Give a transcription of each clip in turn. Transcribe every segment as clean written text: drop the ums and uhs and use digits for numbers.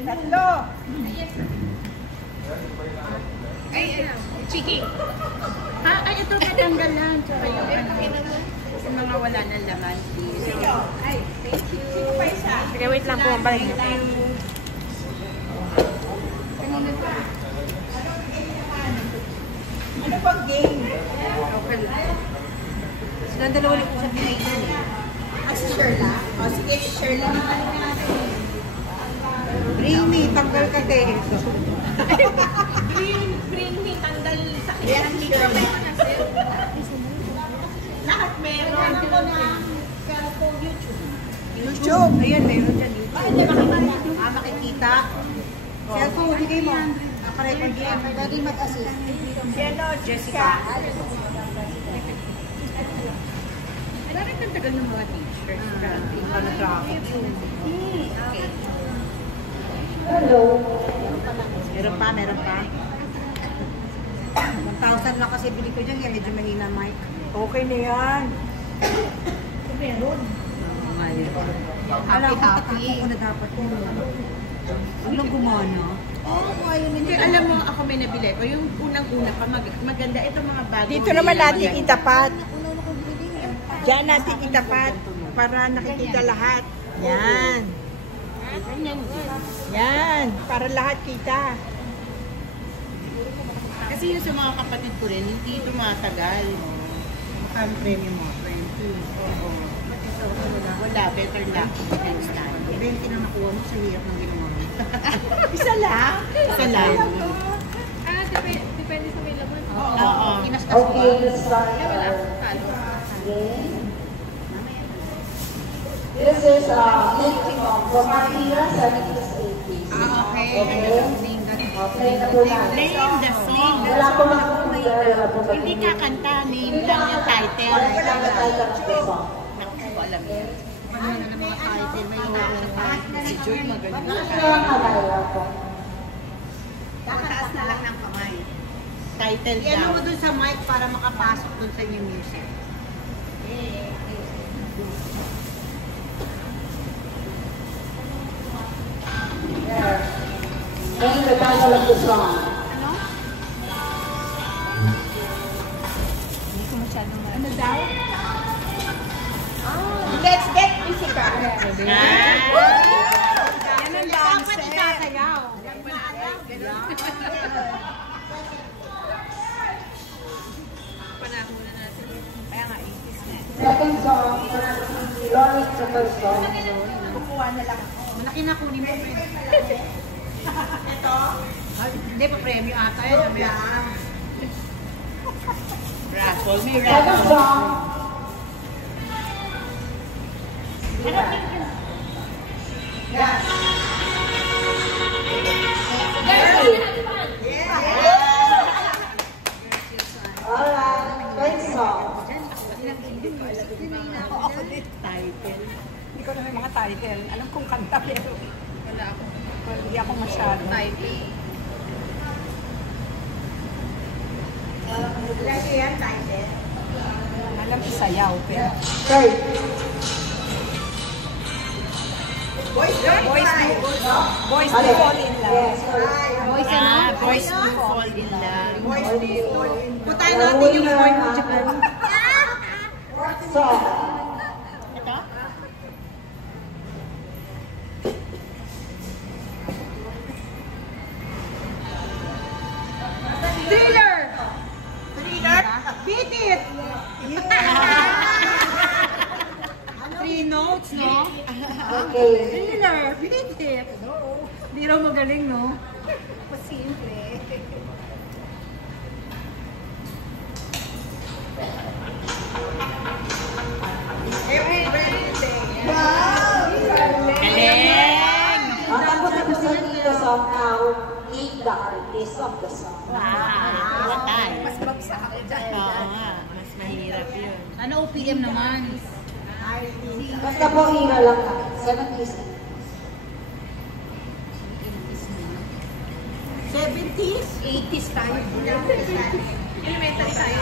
Tatlo. Ay, chicken. Ha? Ay, ito katanggalan. Tsaka yung ano. Yung mga wala ng laman. Ay, thank you. Sino pa isa? Sige, wait lang po. Balik niyo. Ano pang game? Okay. Silang dalawa ulit sa pinainan eh. Si Sherla? O, sige, si Sherla. Rini, tanggal ka din. Bring me, tanggal sa Yes, kanya. si Sherla. Lahat meron. Ako na YouTube. YouTube. Ayan, meron dyan. Bakit di makikita? Makikita. Cellphone, bigay mo. Nakarecord yan. Pwede mag-assist. Si ano, Jessica. Bakit ang tagal ng mga t-shirts? Ano traffic? Okay. Hello. Meron pa, meron pa. 1,000 lang kasi bili ko dyan. Medyo mahina, Mike. Okay na yan. Meron. Alam ko, tatakbo ko na dapat yun. Huwag lang gumana. Hindi, alam mo, ako may nabili ko. Yung unang-una pa, maganda. Itong mga bago. Dito naman natin itapat. Diyan natin itapat para nakikita lahat. Yan. Ganyan. Yan. Para lahat kita. Kasi yung sa mga kapatid ko rin, hindi tumatagal. Ang premium mo, 20. Oo. Wala, better luck next time. 20 na nakuha mo sa hirap ng ginawa mo. Isa lang. Isa lang. Depende sa may laman. Oo. Kinaskas mo ba? Wala. Talo. This is from Martina, 70s, 80s. Okay. Play na po natin. Name the sling. Wala po lang po wala po ba? Hindi kakanta, name lang yung title. Ano po lang ang title of the song? Naku, ko alam yan. Ano na ng mga title? May Si Joy magaling. Ano ang alala po? Taas na lang ng kamay. Title i-ano daw. mo dun sa mic para makapasok dun sa new music. Name the title of the song. Ano? Hindi ko masyado Ano daw? Let's get musical. Ah! Yan ang dance. Isasayaw. panahon na natin. Kaya nga, 80s na. Second song, Lawrence the first song. Kukuha na lang ako. Malaki na kunin mo. Ito. Ay, hindi pa premyo ata yun. Sabi Raffle, may Second raffle. song, Yan. alright, third song. Title. Hindi ko na may mga title. Alam kong kanta pero Wala ako. hindi ako masyado. Typing. Lagi yan, title. Alam ko sayaw pero. Third, Boys to Alright. fall in love. Yes, correct. Boys Ah, boys who fall in love. Boys to fall in love. Puntahan natin yung boy mo dyan. Song, Ito? Thriller! Thriller? Beat it! Three notes, no? okay. Thriller, beat it. Hindi raw magaling, no? Simple. Galing! Ang representing the song now, name the artist of the song. Wow! Patay. Mas bagsak ako dyan. Oo nga, mas mahirap yun. Ano OPM naman? Basta po hira lang ka. 70s. 70s? 80s tayo. Elementary tayo.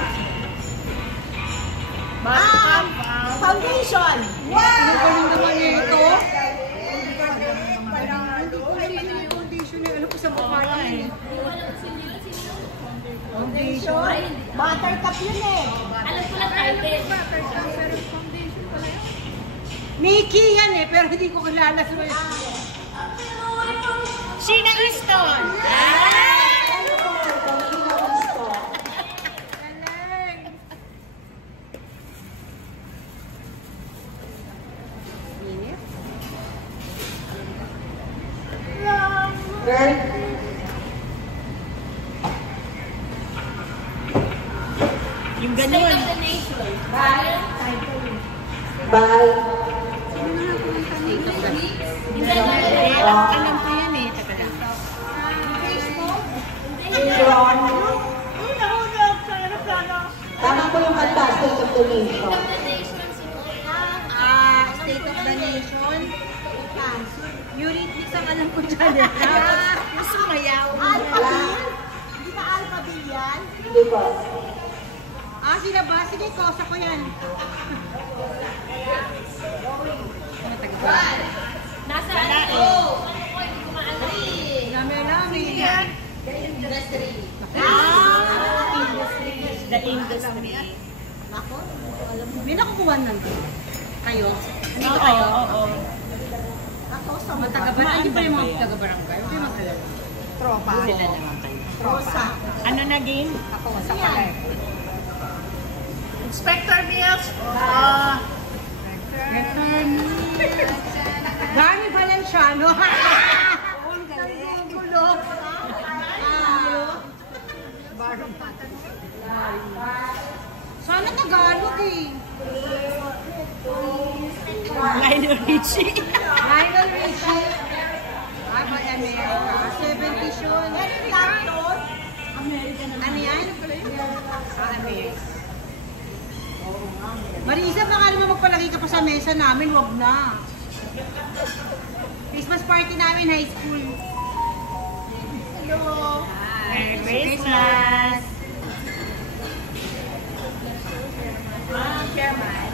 Foundation! Wow! Ano naman ito? Nikki yan eh, pero hindi ko kilala sa mga. Sheena Easton. Ano po ito? Sinawisto. Girl, Yung ganun. bye. Alam ko yan eh. Taka lang. Ron. Tama po yung kanta, State of the Nation. State of the Nation. Eurythmics ang alam ko dyan. Yung sumayaw. Hindi ba Alphaville yan? Hindi po. Sila ba? Sige, kosa ko yan. Nasa ano? Lami-lami. The industry. May nakukuha nan kayo? Dito kayo? Oo. Ako, sa mga taga-barangay. Hindi pa yung mga taga-barangay. Hindi mga alala. Tropa. Sila naman kayo. Tropa. Ano naging? Ako, sa palay. Inspector Mills. Dami Valenciano. Ang galing. Kulog. Sana Tagalog eh. Lionel Richie. Lionel Richie. Ba America? 70s yun. Ano yan? America. Marisa, baka naman magpalaki ka pa sa mesa namin, wag na. Christmas party namin, high school. Hello. Merry Christmas. Chairman.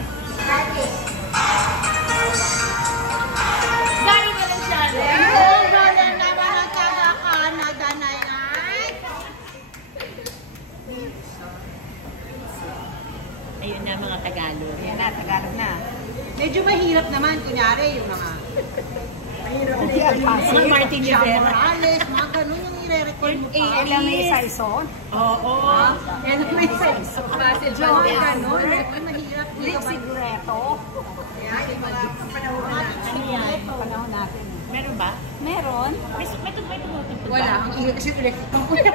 Gary Valenciano. Wala naman ang taga-Canada na yan. Ayun na mga Tagalog. Yan na, Tagalog na. Medyo mahirap naman, kunyari, yung mga mahirap na yung Mga Martin Rivera. Morales, mga ganun yung i-record mo pa. LMA Saison. Oo. LMA Saison. Joy, ganun. Mahirap. Sigreto. Ano yan? Panahon natin. Meron ba? Meron. May tumutugtog ba? Wala, ang ihip kasi electric ko. Ano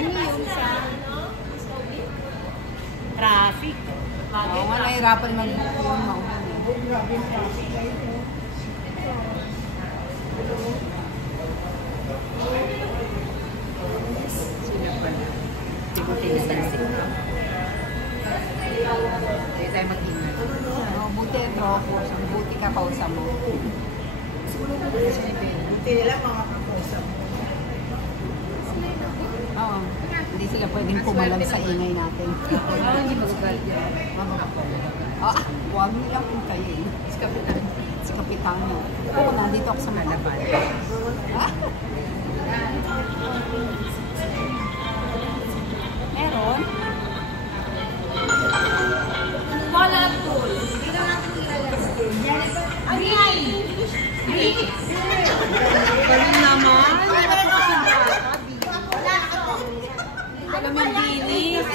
yun sa... Traffic. Oo, nahihirapan man yung maulan. Hindi tayo mag-ingat. Buti ito, buti ka pausa mo. Buti nila mga kapausa mo. Oo. Hindi sila pwedeng kumalan sa ingay natin. Hindi magagalit yan. Huwag nilang hintayin. Si Kapitan. Si Kapitan niyo. Oo, nandito ako sa Malaban. Meron? Colorful. Ano yan? Galing naman. Alam yung bilis.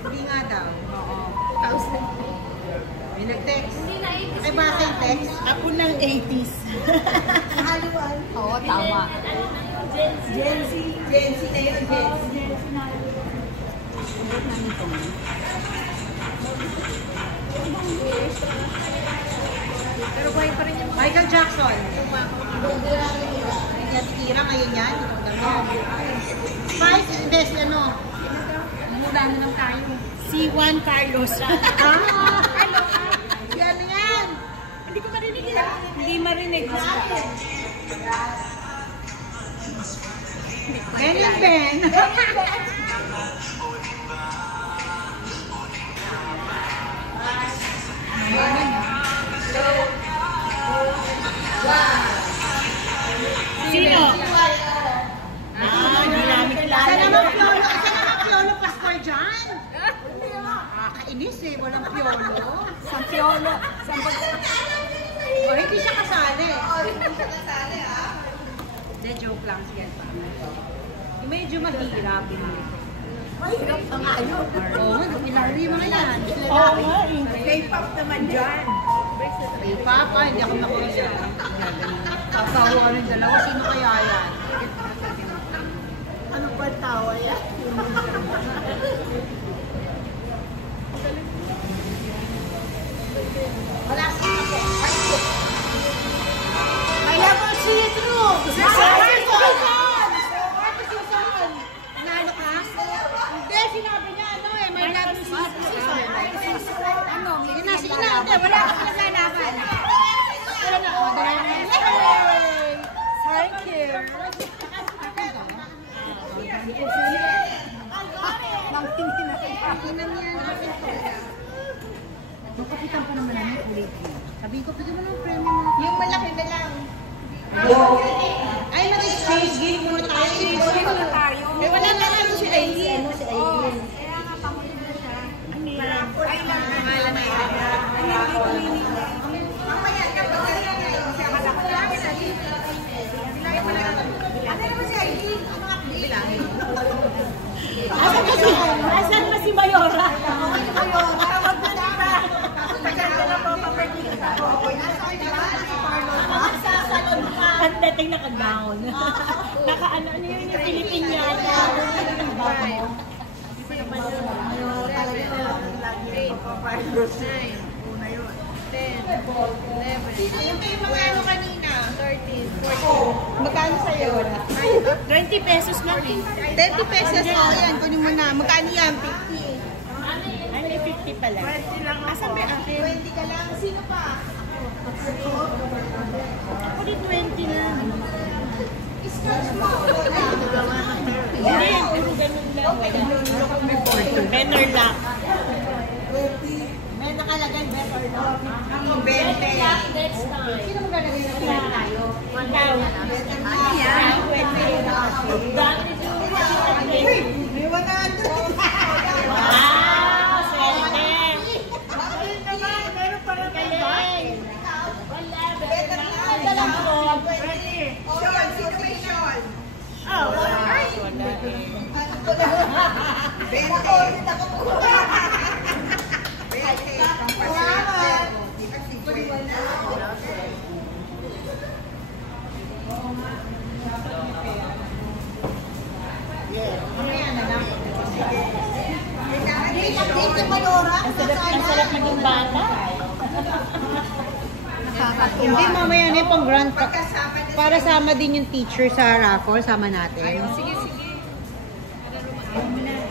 Hindi nga daw. Oo. May nag-text. Ay, basa yung text? Ako ng 80s. Oo, tama. Gen Z. Gen Z na yun, Gen Z. Pero buhay pa rin yung Michael Jackson. Natitira ngayon yan. Spice, hindi, ano? Mula na lang tayo. Si Juan Carlos. Yan yan. Hindi ko marinig yan. Hindi marinig. Ben and Ben. Sino? Hindi namin kilala. Saan naman Piolo Pastor dyan? Kainis eh, walang Piolo. Si Olo, saan ba? Oh, hindi siya kasali. Hindi, joke lang. Sige. Medyo mahirap. Mahirap ang ayaw. Oo, ilari mo na yan. Oo nga, K-pop naman dyan. Papa, hindi ako nakuha. Tatawa ka ng dalawa. Sino kaya yan? Ano ba tawa yan? Wala sila po. Kaya po si Drew. Nalo ka? Hindi, sinabi niya ano eh. May love you si Ano? Sige na, hindi. Wala ka pinaglalaban. Wala na. Thank you. Magkapitan pa naman namin ulit. Sabihin ko, bigyan mo ng premyo mo. Yung malaki na lang. Ay, mag-exchange game muna tayo. Eh, wala na lang si Aileen. Si Aileen. Pangalan na yan. Asan ba si Mayora? Tawag na diba? Tagal ka na po papartikin ako. Nagsasalon ka. At dating naka-gown. Naka-ano yun yung Philippine yata. Yung mga ano kanina, 13, 14. Magkano sa'yo? 20 pesos lang eh. 30 pesos. O yan, kunin mo na. Magkano yan? 50. Ay, may 50 pala. 20 lang ako. Asan ba ate? 20 ka lang. Sino pa? Ako din 20 lang. Hindi, puro ganun lang. Better luck. May nakalagay better luck. Ako 20. Next time. Sino maglalagay ng better tayo? 1,000. Ano yan? 20. Dati yung May 100. wow! Swerte! Meron pa rin Galing! Wala, better na. Dalang ko. Sean, sino may Sean? Oh, wala. Ang sarap maging bata. Hindi, mamaya na yung pang grant. Para sama din yung teacher sa raffle, sama natin. Sige,